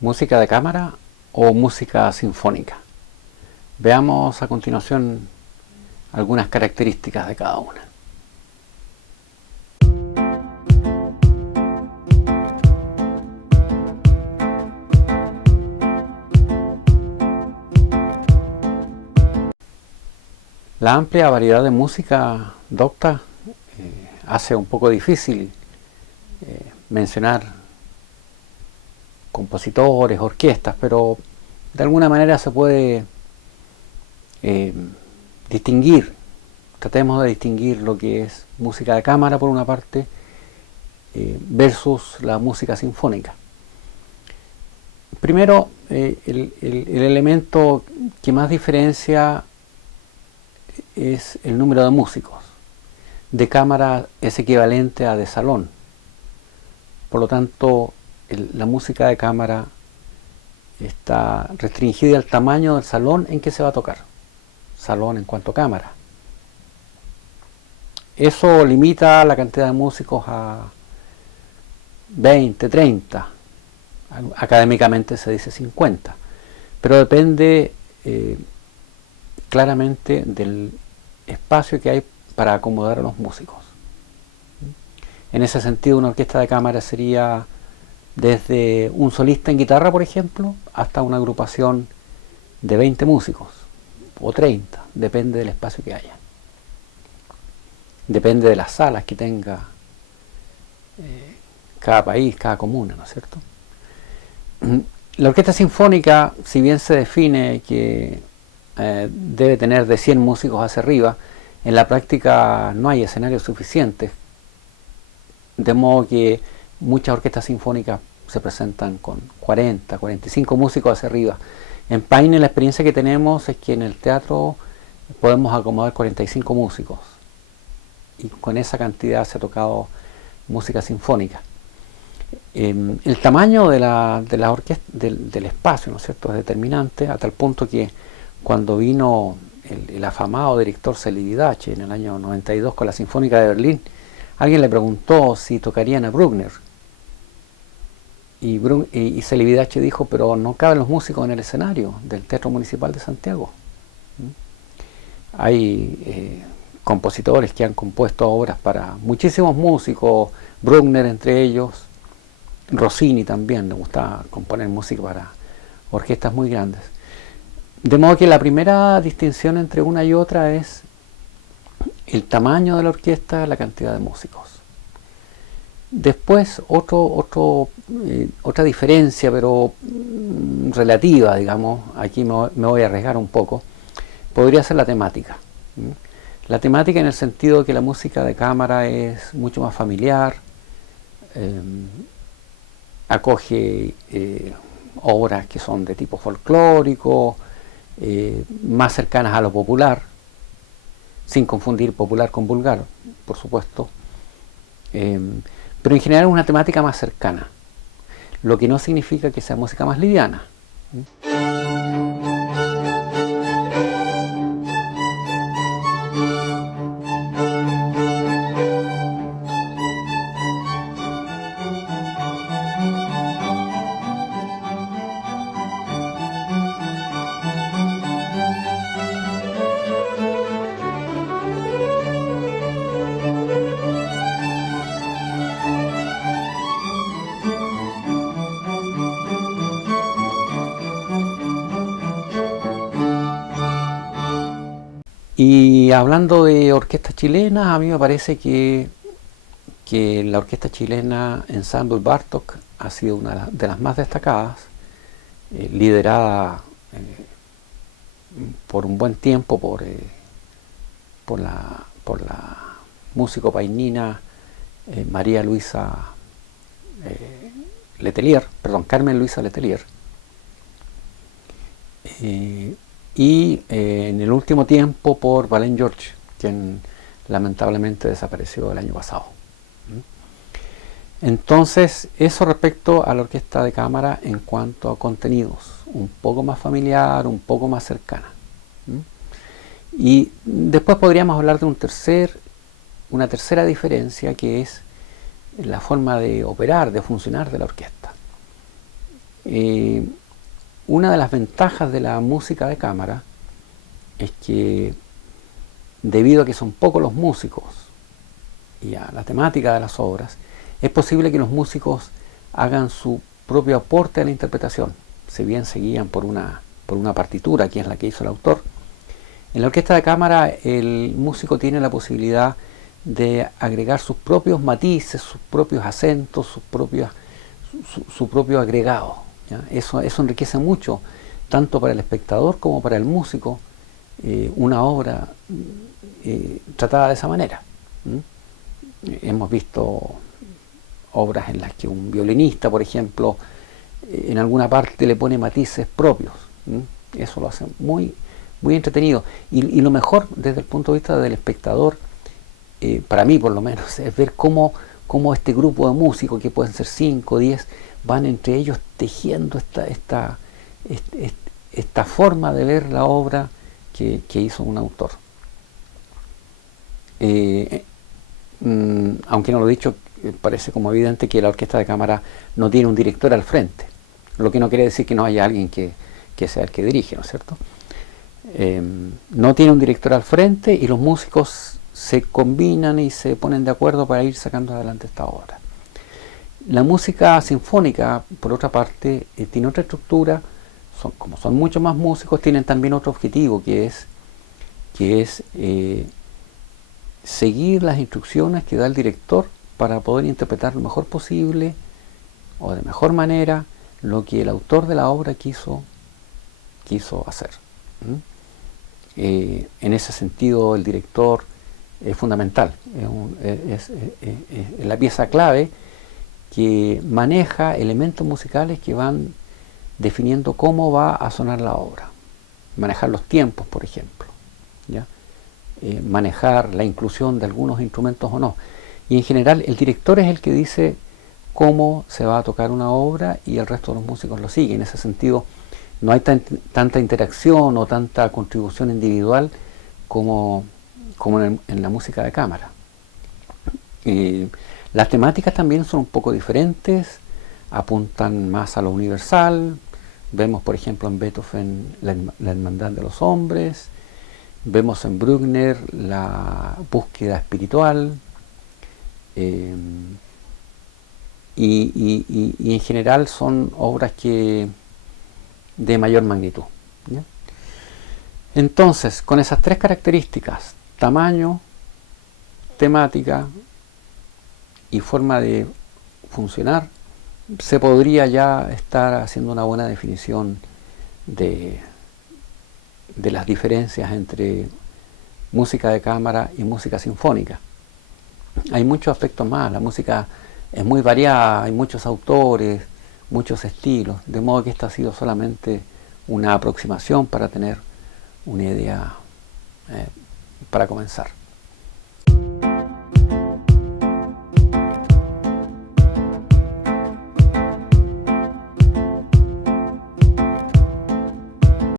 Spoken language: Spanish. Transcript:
¿Música de cámara o música sinfónica? Veamos a continuación algunas características de cada una. La amplia variedad de música docta hace un poco difícil mencionar compositores, orquestas, pero de alguna manera se puede distinguir. Tratemos de distinguir lo que es música de cámara por una parte versus la música sinfónica. Primero, el elemento que más diferencia es el número de músicos. De cámara es equivalente a de salón. Por lo tanto, la música de cámara está restringida al tamaño del salón en que se va a tocar. Salón en cuanto a cámara. Eso limita la cantidad de músicos a 20, 30. Académicamente se dice 50. Pero depende claramente del espacio que hay para acomodar a los músicos. En ese sentido, una orquesta de cámara sería desde un solista en guitarra, por ejemplo, hasta una agrupación de 20 músicos o 30, depende del espacio que haya. Depende de las salas que tenga cada país, cada comuna, ¿no es cierto? La orquesta sinfónica, si bien se define que debe tener de 100 músicos hacia arriba, en la práctica no hay escenarios suficientes, de modo que muchas orquestas sinfónicas se presentan con 40, 45 músicos hacia arriba. En Paine la experiencia que tenemos es que en el teatro podemos acomodar 45 músicos y con esa cantidad se ha tocado música sinfónica. El tamaño de la orquesta, del espacio, ¿no es cierto?, es determinante, a tal punto que cuando vino el afamado director Celibidache en el año 92 con la Sinfónica de Berlín, alguien le preguntó si tocarían a Bruckner y Celibidache dijo, pero no caben los músicos en el escenario del Teatro Municipal de Santiago. Hay compositores que han compuesto obras para muchísimos músicos, Bruckner entre ellos, Rossini también le gustaba componer música para orquestas muy grandes. De modo que la primera distinción entre una y otra es el tamaño de la orquesta, la cantidad de músicos. Después otra diferencia, pero relativa, digamos, aquí me voy a arriesgar un poco, podría ser la temática. La temática en el sentido de que la música de cámara es mucho más familiar, acoge obras que son de tipo folclórico, más cercanas a lo popular, sin confundir popular con vulgar, por supuesto, pero en general es una temática más cercana, lo que no significa que sea música más liviana. Y hablando de orquestas chilenas, a mí me parece que la orquesta chilena Ensemble Bartók ha sido una de las más destacadas, liderada por un buen tiempo por la músico painina María Luisa Letelier, perdón, Carmen Luisa Letelier. Y en el último tiempo por Valent George, quien lamentablemente desapareció el año pasado. Entonces, eso respecto a la orquesta de cámara en cuanto a contenidos, un poco más familiar, un poco más cercana. Y después podríamos hablar de una tercera diferencia, que es la forma de operar, de funcionar de la orquesta. Eh, una de las ventajas de la música de cámara es que, debido a que son pocos los músicos y a la temática de las obras, es posible que los músicos hagan su propio aporte a la interpretación, si bien se guían por una partitura, que es la que hizo el autor. En la orquesta de cámara el músico tiene la posibilidad de agregar sus propios matices, sus propios acentos, su propio agregado, ¿ya? Eso enriquece mucho, tanto para el espectador como para el músico, una obra tratada de esa manera. Hemos visto obras en las que un violinista, por ejemplo, en alguna parte le pone matices propios. Eso lo hace muy, muy entretenido. Y lo mejor desde el punto de vista del espectador, para mí por lo menos, es ver cómo este grupo de músicos, que pueden ser 5 o 10, van entre ellos tejiendo esta forma de ver la obra que hizo un autor. Aunque no lo he dicho, parece como evidente que la orquesta de cámara no tiene un director al frente, lo que no quiere decir que no haya alguien que sea el que dirige, ¿no es cierto? No tiene un director al frente y los músicos se combinan y se ponen de acuerdo para ir sacando adelante esta obra. La música sinfónica, por otra parte, tiene otra estructura. Como son muchos más músicos, tienen también otro objetivo, que es seguir las instrucciones que da el director para poder interpretar lo mejor posible o de mejor manera lo que el autor de la obra quiso hacer. En ese sentido, el director es fundamental, es la pieza clave que maneja elementos musicales que van definiendo cómo va a sonar la obra. Manejar los tiempos, por ejemplo, ¿ya? Manejar la inclusión de algunos instrumentos o no. Y en general el director es el que dice cómo se va a tocar una obra y el resto de los músicos lo siguen. En ese sentido no hay tanta interacción o tanta contribución individual como en la música de cámara. Las temáticas también son un poco diferentes, apuntan más a lo universal. Vemos, por ejemplo, en Beethoven la hermandad de los hombres, vemos en Bruckner la búsqueda espiritual, y en general son obras de mayor magnitud, ¿ya? Entonces, con esas tres características, tamaño, temática y forma de funcionar, se podría ya estar haciendo una buena definición de las diferencias entre música de cámara y música sinfónica. Hay muchos aspectos más, la música es muy variada, hay muchos autores, muchos estilos, de modo que esta ha sido solamente una aproximación para tener una idea para comenzar.